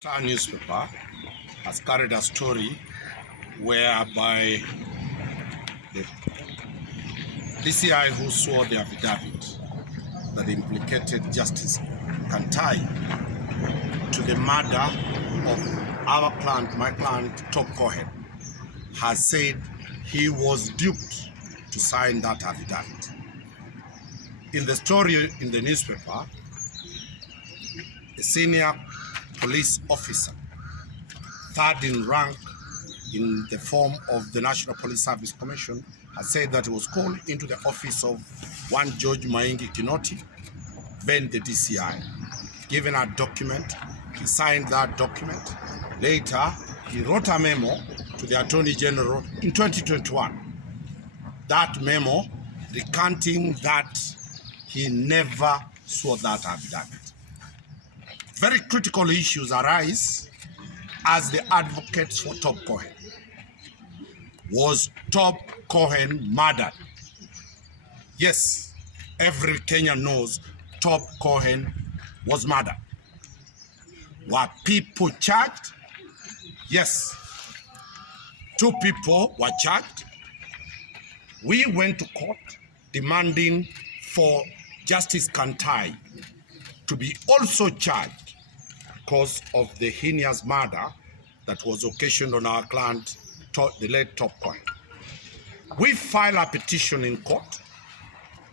Danstan newspaper has carried a story whereby the DCI who swore the affidavit that implicated Justice Kantai to the murder of our client, my client, Top Cohen, has said he was duped to sign that affidavit. In the story in the newspaper, a senior police officer, third in rank in the form of the National Police Service Commission, has said that he was called into the office of one George Maingi Kinoti, then the DCI, given a document. He signed that document. Later, he wrote a memo to the Attorney General in 2021. That memo recanting that he never swore that affidavit. Very critical issues arise as the advocates for Top Cohen. Was Top Cohen murdered? Yes, every Kenyan knows Top Cohen was murdered. Were people charged? Yes. 2 people were charged. We went to court demanding for Justice Kantai to be also charged because of the heinous murder that was occasioned on our client, the late Top Cohen. We filed a petition in court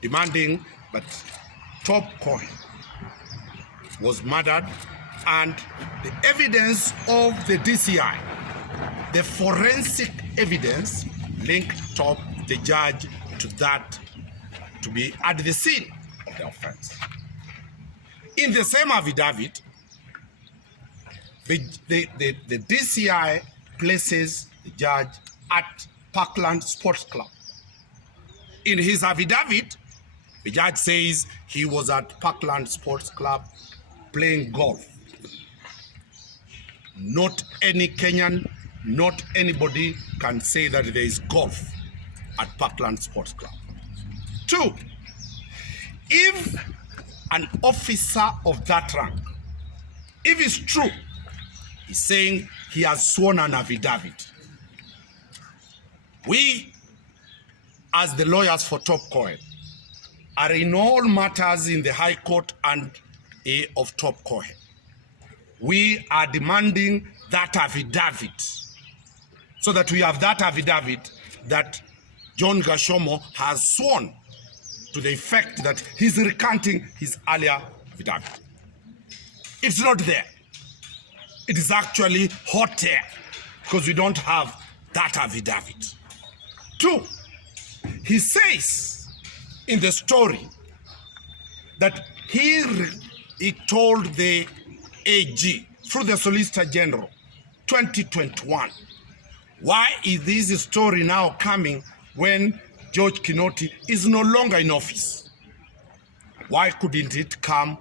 demanding that Top Cohen was murdered, and the evidence of the DCI, the forensic evidence, linked Top, the judge, to that, to be at the scene of the offense. In the same affidavit, the DCI places the judge at Parkland Sports Club. In his affidavit, the judge says he was at Parkland Sports Club playing golf. Not any Kenyan, not anybody can say that there is golf at Parkland Sports Club. 2, if an officer of that rank, if it's true, he's saying he has sworn an affidavit, we, as the lawyers for Top Cohen, are in all matters in the High Court and of Top Cohen. We are demanding that affidavit, so that we have that affidavit that John Gashomo has sworn, to the effect that he's recanting his earlier affidavit. It's not there. It is actually hot air because we don't have that affidavit. 2, he says in the story that he told the AG through the Solicitor General 2021. Why is this story now coming when George Kinoti is no longer in office? Why couldn't it come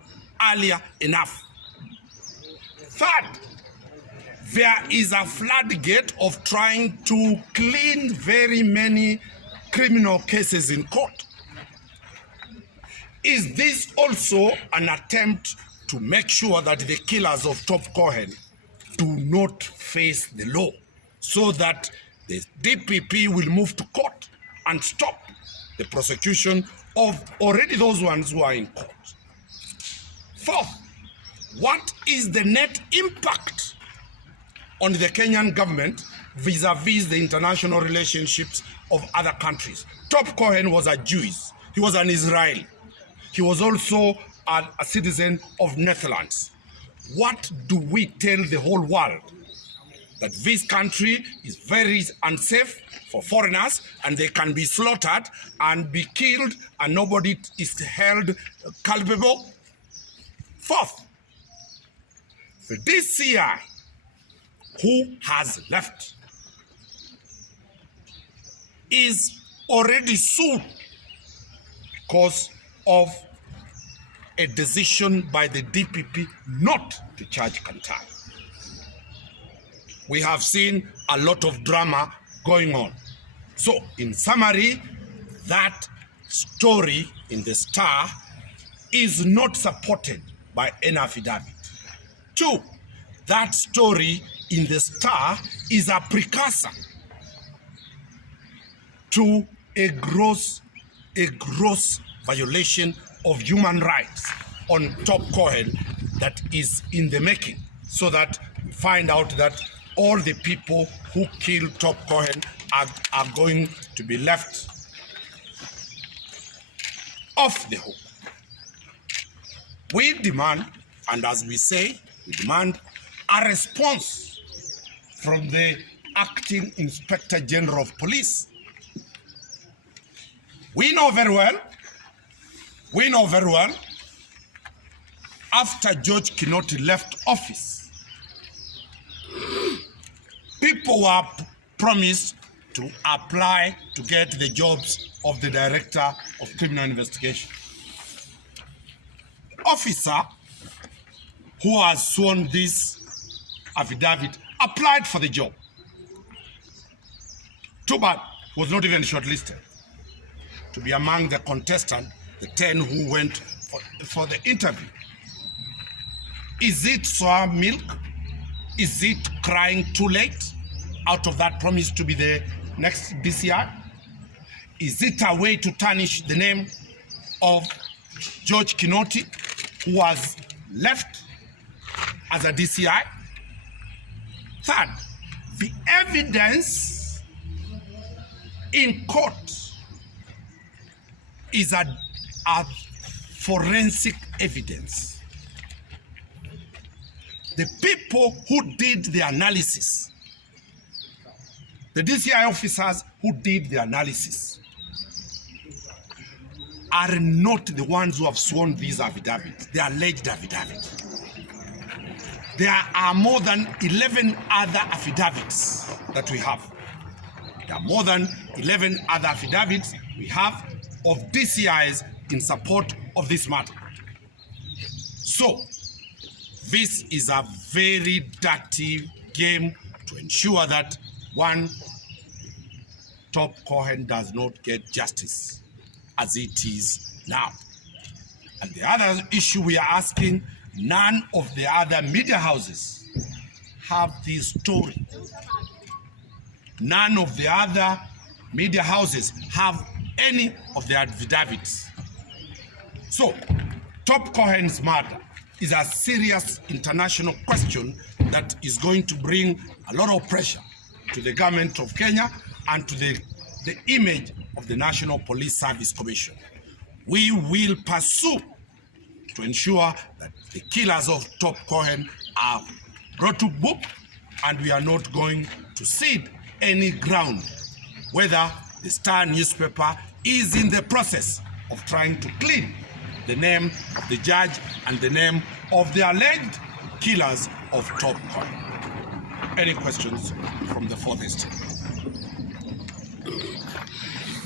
earlier enough? 3rd, there is a floodgate of trying to clean very many criminal cases in court. Is this also an attempt to make sure that the killers of Top Cohen do not face the law, so that the DPP will move to court and stop the prosecution of already those ones who are in court? 4th, what is the net impact on the Kenyan government vis-a-vis the international relationships of other countries? Top Cohen was a Jew. He was an Israeli. He was also a citizen of Netherlands. What do we tell the whole world? That this country is very unsafe for foreigners, and they can be slaughtered and be killed, and nobody is held culpable? 4th, the DCI, who has left, is already sued because of a decision by the DPP not to charge Kantai. We have seen a lot of drama going on. So, in summary, that story in the Star is not supported by any affidavit. 2, that story in the Star is a precursor to a gross violation of human rights on Top Cohen that is in the making, so that we find out that all the people who killed Top Cohen are going to be left off the hook. We demand, and as we say, we demand a response from the Acting Inspector General of Police. We know very well, after George Kinoti left office, people were promised to apply to get the jobs of the Director of Criminal Investigation. Officer who has sworn this affidavit applied for the job. Too bad, was not even shortlisted to be among the contestants, the 10 who went for the interview. Is it sour milk? Is it crying too late out of that promise to be the next DCI? Is it a way to tarnish the name of George Kinoti, who was left as a DCI? Third, the evidence in court is a forensic evidence. The people who did the analysis, the DCI officers who did the analysis, are not the ones who have sworn these affidavits, the alleged affidavits. There are more than 11 other affidavits that we have. There are more than 11 other affidavits we have of DCIs in support of this matter. So, this is a very dirty game to ensure that one, Top Cohen does not get justice as it is now. And the other issue we are asking, none of the other media houses have this story. None of the other media houses have any of the affidavits. So, Top Cohen's murder is a serious international question that is going to bring a lot of pressure to the government of Kenya and to the image of the National Police Service Commission. We will pursue to ensure that the killers of Top Cohen are brought to book, and we are not going to cede any ground whether the Star newspaper is in the process of trying to clean the name of the judge and the name of the alleged killers of Top Cohen. Any questions from the fourth estate?